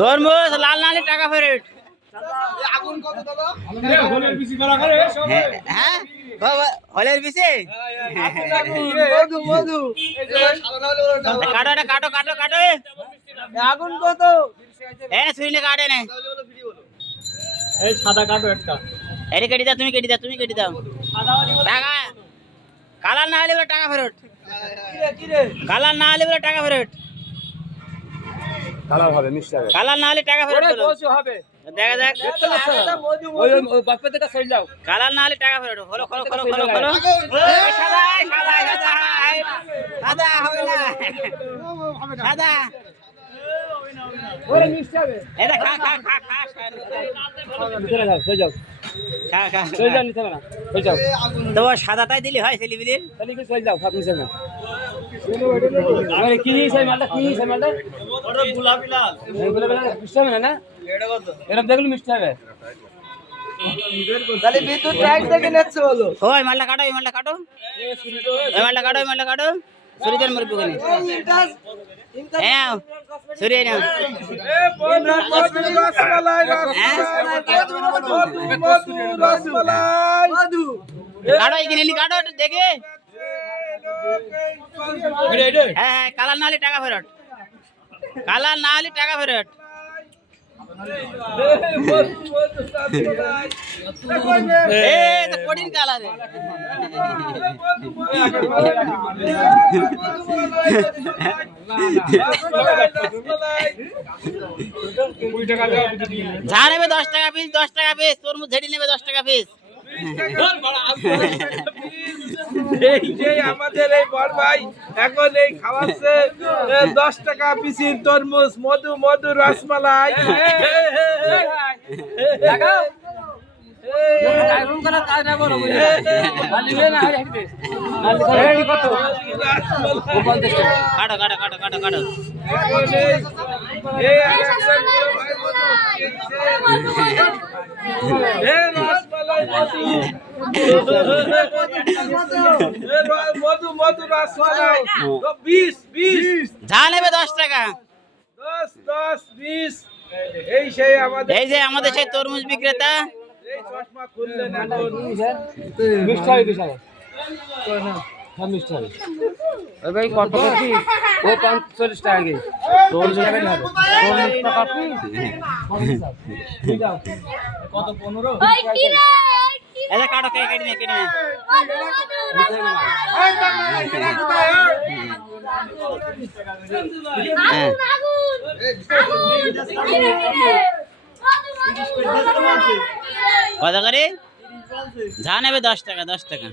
তরমুজ লাল নালি টাকা ফেরত। হ্যাঁ হলের বিছে কাটো কাটো কাটো কাটো আগুন কত? সুইনে কাটে না এই সাদা কাটো একটা। এরে কেটে দাও, তুমি কেটে দাও, তুমি কেটে দাও। টাকা কালার না হলে বলে টাকা ফেরত। কালার না হলে বলে টাকা ফেরত। কালার হবে মিষ্টি হবে। কালার না হলে টাকা ফেরত হবে। দেখা যাক। ওই বাপ্পা থেকে সাইড দাও। কালার না হলে টাকা ফেরত। খোলো খোলো খোলো খোলো খোলো। সাদা সাদা সাদা সাদা হবে না। সাদা ওরে মিষ্টি হবে। এটা খা খা খা খা ভিতরে যাও, চলে যাও। খা খা চলে যাও নিতে না। চলে যাও। তো সাদাটাই দিলি হয় ছেলেবিলির। তাহলে কি চলে যাও, খাপ নিতে না। আরে কি সেই মালটা, কি সেই মালটা? ওটা গোলাপি লাল। এই গোলাপি লাল মিষ্টি হবে না? এটা কত? এটা দেখলে মিষ্টি হবে। তাহলে বিদ্যুৎ ট্রাক থেকে নেছে বলো। ওই মালটা কাটো, এই মালটা কাটো। এই মালটা কাটো, এই মালটা কাটো। সরিয়ে মুরগি কোনে। হ্যাঁ সরিয়ে নাও। কাটো এখানে নি কাটো দেখে। হ্যাঁ কালার না হলে টাকা ফেরত। কালার না হলে টাকা ফেরত। কঠিন কালার যা নেবে 10 টাকা পিস, 10 টাকা পিস। তরমুজ ঝেড়ি নেবে 10 টাকা পিস। আমাদের এই বড় ভাই এখন এই খাওয়াচ্ছে 10 টাকা পিসির তরমুজ, মধু মধু রসমালাই। কাটো কাটো কাটো কাটো কাটো। মধু মধু রসমালাই 20 যা নেবে 10 টাকা। 10 20 এই সেই আমাদের, এই যে আমাদের সেই তরমুজ বিক্রেতা। এই চশমা খুললেন এখন। মিষ্টি হবে বিশাল। হ্যাঁ মিষ্টি হবে। ওই ভাই কত কপি? ও 45 টাকা কি? 40 টাকা হবে। 40 টাকা কপি। কত 15? ওই কি রে? এই কাটো কে কেটে নে কেটে নে। কত করে? যা নেবে 10 টাকা, 10 টাকা।